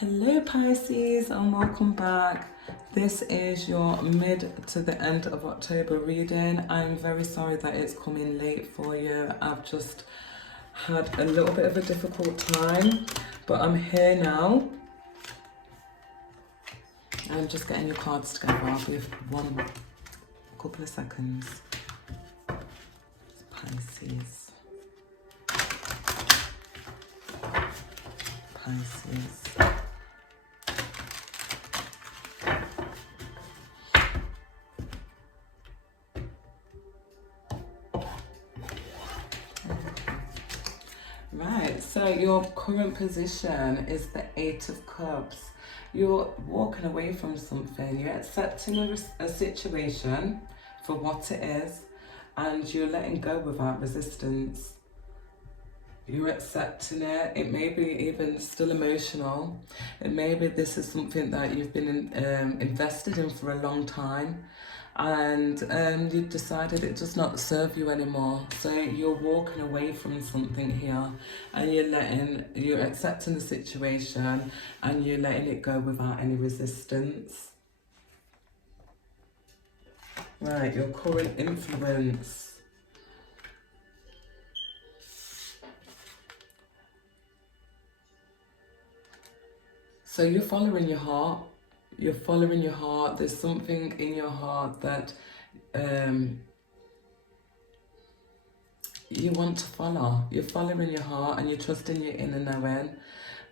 Hello Pisces and welcome back. This is your mid to the end of October reading. I'm very sorry that it's coming late for you. I've just had a little bit of a difficult time, but I'm here now. I'm just getting your cards together. I'll be one couple of seconds. Pisces. Pisces. Right, so your current position is the Eight of Cups. You're walking away from something, you're accepting a situation for what it is, and you're letting go without resistance. You're accepting it. It may be even still emotional. It may be this is something that you've been invested in for a long time, and you've decided it does not serve you anymore. So you're walking away from something here, and you're accepting the situation, and you're letting it go without any resistance. Right, your current influence. So you're following your heart. You're following your heart. There's something in your heart that you want to follow. You're following your heart and you're trusting your inner knowing.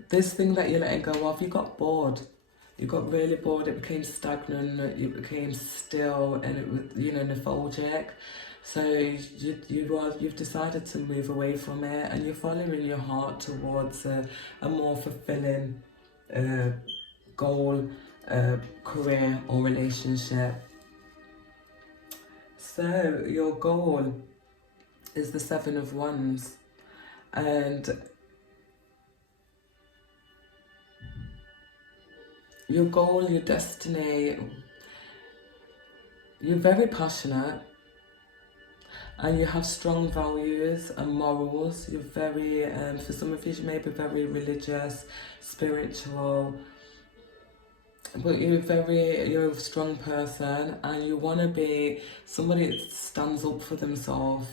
This thing that you're letting go of, you got bored. You got really bored. It became stagnant. It became still, and it was, lethargic. So you've decided to move away from it, and you're following your heart towards a more fulfilling goal, career or relationship. So your goal is the Seven of Wands, and your goal, your destiny, you're very passionate and you have strong values and morals. You're very, for some of you, you may be very religious, spiritual, but you're a strong person, and you want to be somebody that stands up for themselves.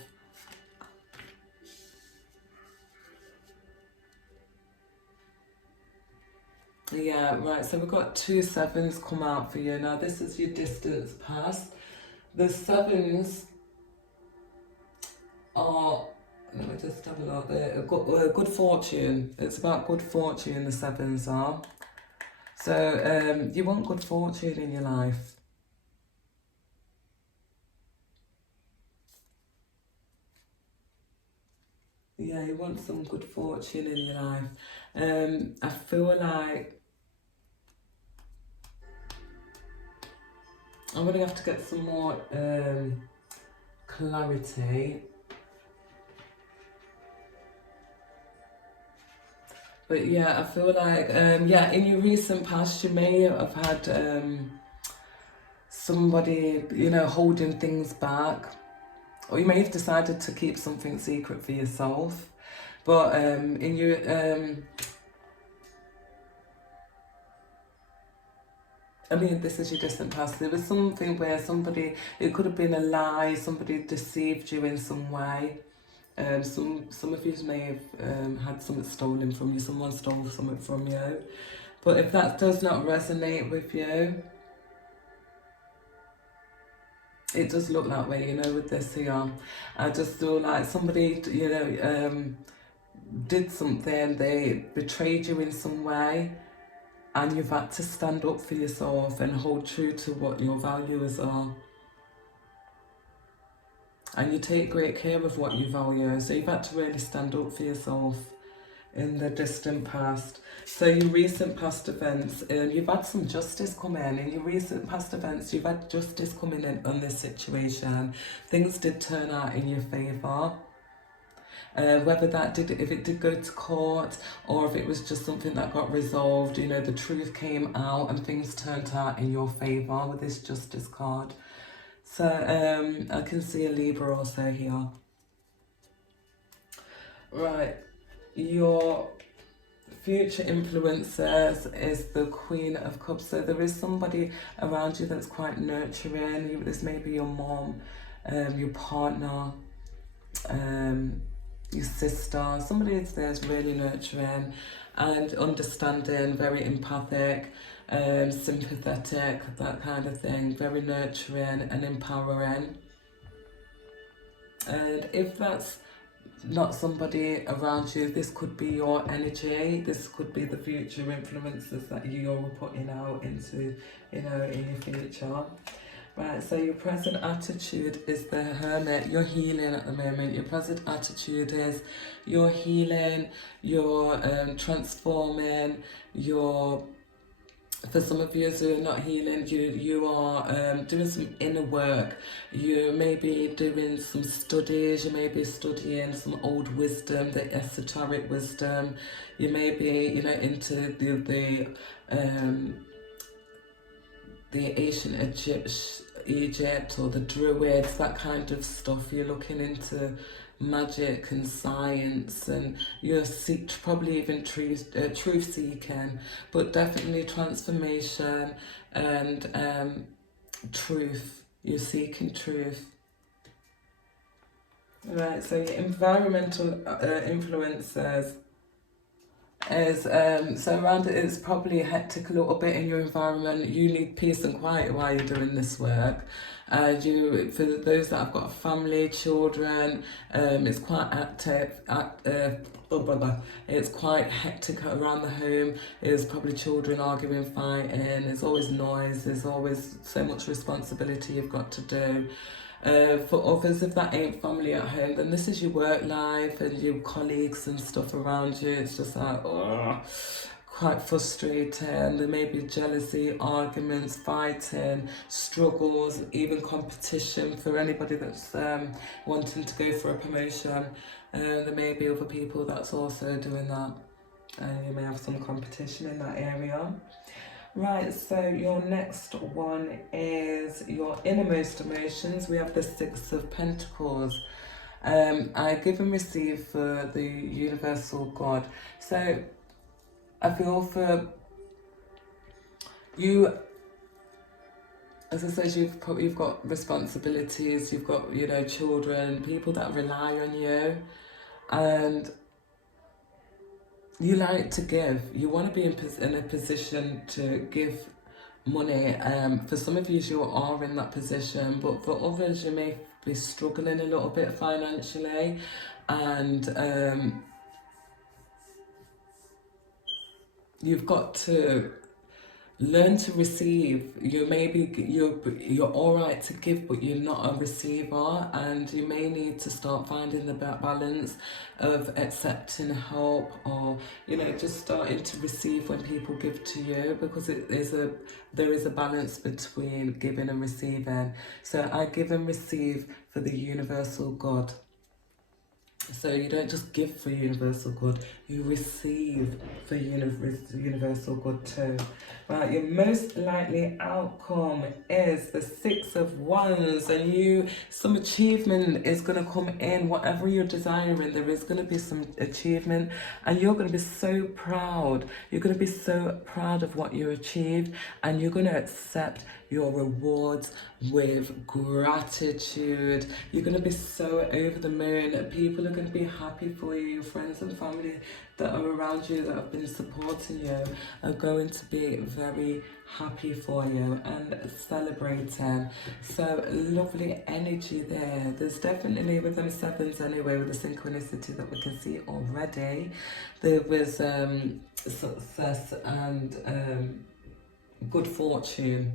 Yeah, right, so we've got two sevens come out for you. Now this is your distance past. The sevens are, let me just have a look there, good fortune. It's about good fortune, the sevens are. So you want good fortune in your life. Yeah, you want some good fortune in your life. I feel like I'm going to have to get some more clarity. But yeah, I feel like, yeah, in your recent past, you may have had somebody, holding things back. Or you may have decided to keep something secret for yourself. But in your... I mean, this is your distant past. There was something where it could have been a lie, somebody deceived you in some way. Some of you may have had something stolen from you, someone stole something from you. But if that does not resonate with you, it does look that way, with this here. I just feel like somebody, did something, they betrayed you in some way, and you've had to stand up for yourself and hold true to what your values are. And you take great care of what you value, so you've had to really stand up for yourself in the distant past. So your recent past events, you've had some justice come in your recent past events, you've had justice coming in on this situation. Things did turn out in your favour. Whether if it did go to court, or if it was just something that got resolved, the truth came out and things turned out in your favour with this justice card. So I can see a Libra also here. Right, your future influences is the Queen of Cups. So there is somebody around you that's quite nurturing. This may be your mom, your partner, your sister. Somebody that's really nurturing and understanding, very empathic, sympathetic, that kind of thing. Very nurturing and empowering. And if that's not somebody around you, this could be your energy. This could be the future influences that you're putting out into, in your future. Right, so your present attitude is the Hermit. You're healing at the moment. Your present attitude is you're healing, you're transforming, for some of you who are not healing, you are doing some inner work. You may be doing some studies, you may be studying some old wisdom, the esoteric wisdom. You may be, into the ancient Egypt or the Druids, that kind of stuff. You're looking into magic and science, and you're probably even truth seeking, but definitely transformation and truth. You're seeking truth. Right, so your environmental influences is so around it's probably hectic a little bit in your environment. You need peace and quiet while you're doing this work. For those that have got family, children, it's quite active. It's quite hectic around the home. There's probably children arguing, fighting. There's always noise. There's always so much responsibility you've got to do. For others, if that ain't family at home, then this is your work life and your colleagues and stuff around you. It's just like, quite frustrating. There may be jealousy, arguments, fighting, struggles, even competition for anybody that's wanting to go for a promotion. There may be other people that's also doing that. You may have some competition in that area. Right, so your next one is your innermost emotions. We have the Six of Pentacles. I give and receive for the universal God. So I feel for you, as I said, you've got responsibilities, you've got, children, people that rely on you, and you like to give. You want to be in a position to give money. For some of you are in that position, but for others you may be struggling a little bit financially, and you've got to learn to receive. You're all right to give, but you're not a receiver, and you may need to start finding the balance of accepting help, or just starting to receive when people give to you, because there is a balance between giving and receiving. So I give and receive for the universal God. So you don't just give for universal good, you receive for universal good too. Right, your most likely outcome is the Six of Wands, and some achievement is going to come in. Whatever you're desiring, there is going to be some achievement, and you're going to be so proud. You're going to be so proud of what you achieved, and you're going to accept your rewards with gratitude. You're going to be so over the moon. People are going to be happy for you. Your friends and family that are around you, that have been supporting you, are going to be very happy for you and celebrating. So lovely energy there. There's definitely, with them sevens anyway, with the synchronicity that we can see already, there was success and good fortune.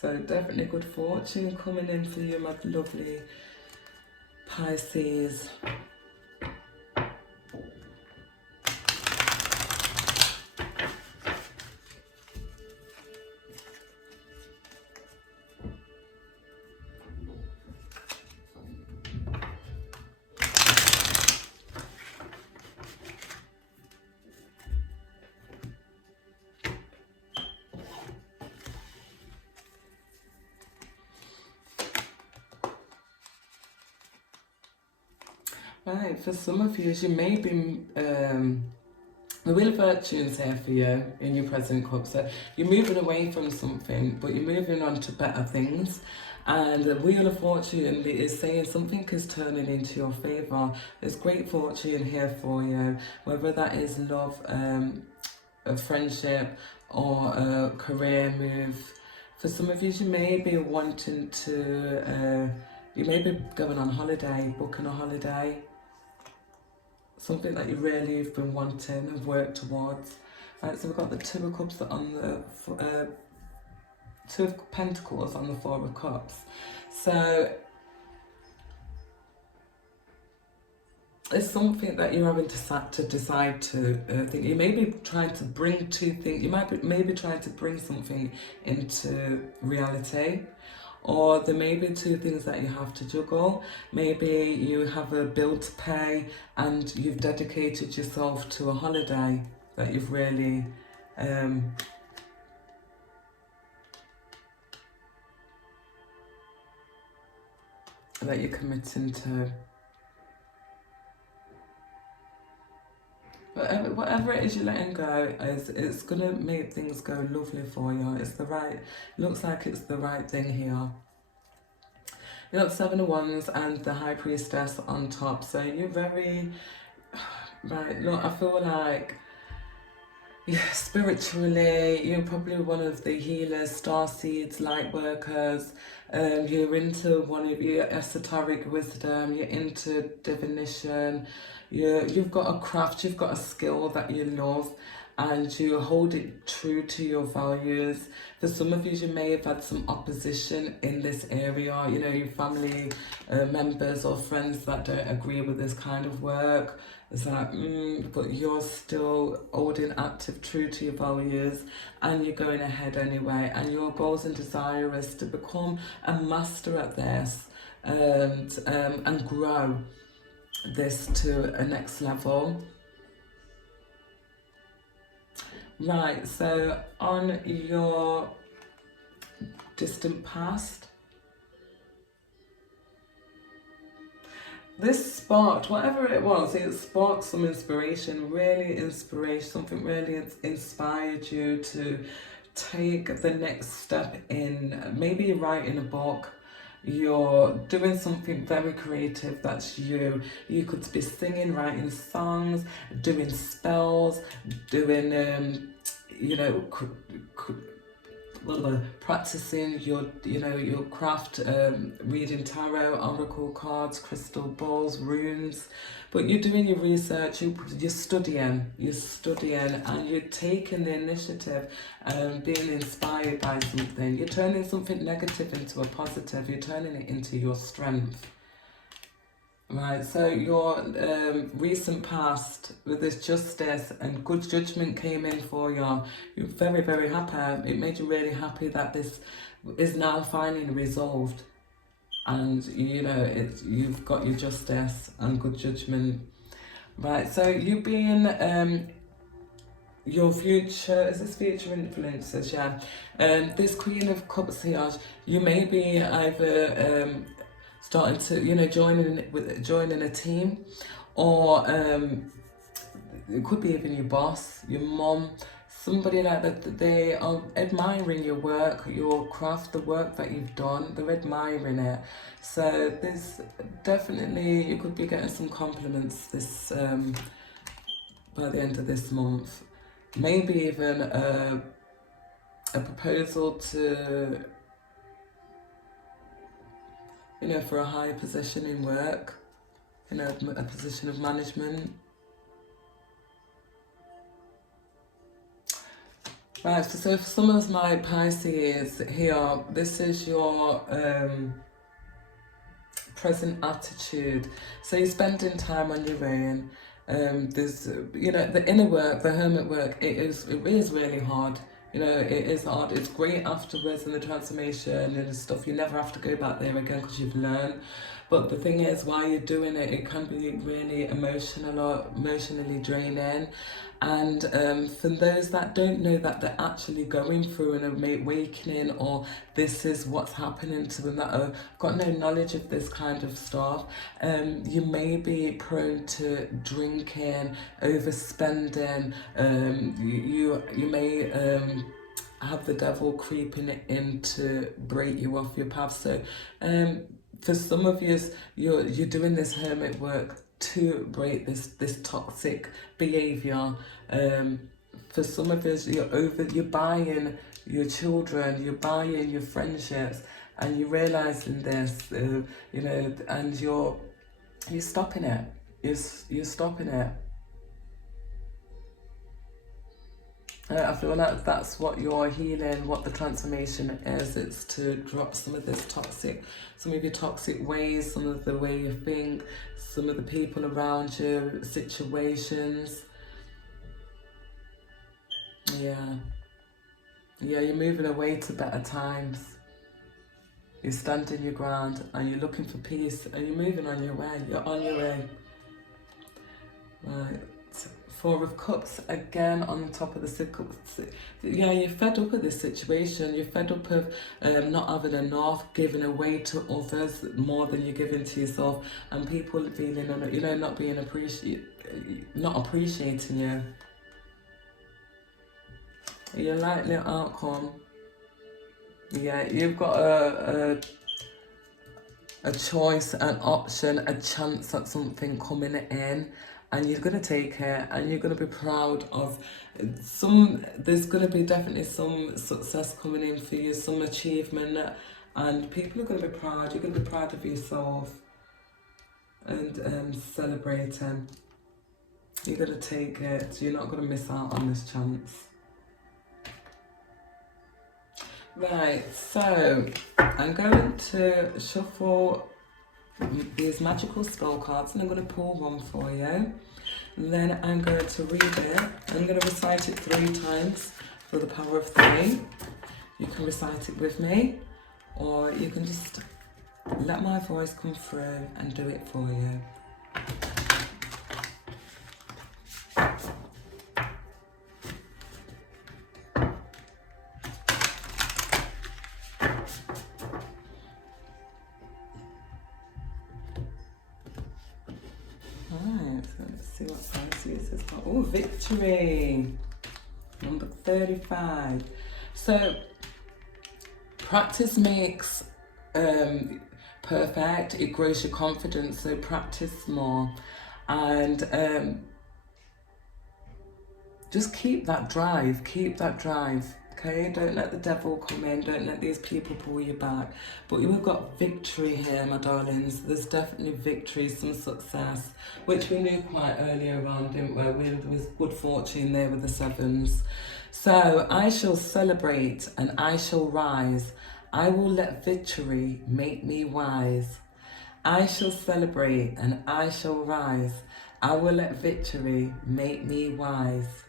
So definitely good fortune coming in for you, my lovely Pisces. Right, for some of you may be The Wheel of Fortune's here for you in your present cup. So you're moving away from something, but you're moving on to better things. And the Wheel of Fortune is saying something is turning into your favour. There's great fortune here for you, whether that is love, a friendship, or a career move. For some of you, you may be wanting to, you may be going on holiday, booking a holiday. Something that you really have been wanting and worked towards. Right, so we've got the Two of Cups on the Two of Pentacles on the Four of Cups. So it's something that you're having to decide to think. You may be trying to bring two things. You might be maybe trying to bring something into reality. Or there may be two things that you have to juggle. Maybe you have a bill to pay and you've dedicated yourself to a holiday that you've really that you're committing to. Whatever it is you're letting go, it's gonna make things go lovely for you. It's the right, looks like it's the right thing here. You got Seven of Wands and the High Priestess on top. So you're very, right, look, I feel like, yeah, spiritually, you're probably one of the healers, star seeds, light workers. You're into one of your esoteric wisdom, you're into divination. You've got a craft, you've got a skill that you love, and you hold it true to your values. For some of you, you may have had some opposition in this area, you know, your family members or friends that don't agree with this kind of work. It's like, but you're still holding active true to your values, and you're going ahead anyway, and your goals and desire is to become a master at this and grow this to a next level. Right, so on your distant past, this sparked, whatever it was, it sparked some inspiration, really inspiration, something really inspired you to take the next step in, maybe you're writing a book, you're doing something very creative, that's you. You could be singing, writing songs, doing spells, doing, you know, practicing your, you know, your craft, reading tarot, oracle cards, crystal balls, runes. But you're doing your research, you're studying, and you're taking the initiative, being inspired by something. You're turning something negative into a positive. You're turning it into your strength. Right, so your recent past with this justice and good judgment came in for you. You're very, very happy. It made you really happy that this is now finally resolved. And, you know, you've got your justice and good judgment. Right, so you being your future, is this future influences, yeah. This Queen of Cups here, you may be either starting to, you know, joining a team, or it could be even your boss, your mom, somebody like that. They are admiring your work, your craft, the work that you've done. They're admiring it. So there's definitely, you could be getting some compliments this by the end of this month. Maybe even a proposal to, you know, for a high position in work, you know, a position of management. Right, so for some of my Pisces here, this is your present attitude. So you're spending time on your own. There's, you know, the inner work, the hermit work, it is really hard. You know, it is hard. It's great afterwards in the transformation and stuff. You never have to go back there again because you've learned. But the thing is, while you're doing it, it can be really emotional or emotionally draining. And for those that don't know that they're actually going through an awakening, or this is what's happening to them, that have got no knowledge of this kind of stuff, you may be prone to drinking, overspending. You may have the devil creeping in to break you off your path. So for some of you, you're doing this hermit work to break this toxic behavior. For some of us, you're buying your children, you're buying your friendships, and you're realizing this, and you're stopping it. You're stopping it. I feel like that's what your healing, what the transformation is. It's to drop some of your toxic ways, some of the way you think, some of the people around you, situations. Yeah, you're moving away to better times. You're standing your ground and you're looking for peace, and you're moving on your way. You're on your way. Right. Four of Cups again on the top of the circle. Yeah, you're fed up of this situation. You're fed up of not having enough, giving away to others more than you're giving to yourself, and people feeling, not being not appreciating you. Your likely outcome. Yeah, you've got a choice, an option, a chance at something coming in, and you're going to take it, and you're going to be proud of there's going to be definitely some success coming in for you, some achievement, and people are going to be proud. You're going to be proud of yourself and celebrating. You're going to take it. You're not going to miss out on this chance. Right, so I'm going to shuffle these magical spell cards, and I'm going to pull one for you. Then I'm going to read it. I'm going to recite it 3 times for the power of 3. You can recite it with me, or you can just let my voice come through and do it for you. See what Pisces has got. Oh, victory. Number 35. So, practice makes perfect. It grows your confidence. So, practice more. And just keep that drive. Keep that drive. Okay, don't let the devil come in, don't let these people pull you back. But we've got victory here, my darlings. There's definitely victory, some success, which we knew quite earlier on, didn't we? There was good fortune there with the 7s. So I shall celebrate and I shall rise. I will let victory make me wise. I shall celebrate and I shall rise. I will let victory make me wise.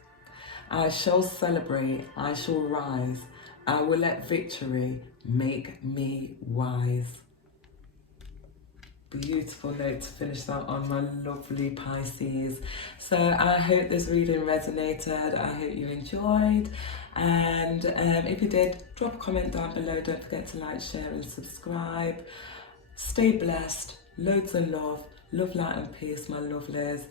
I shall celebrate, I shall rise, I will let victory make me wise. Beautiful note to finish that on, my lovely Pisces. So I hope this reading resonated, I hope you enjoyed, and if you did, drop a comment down below. Don't forget to like, share and subscribe. Stay blessed, loads of love, light and peace, my lovelies.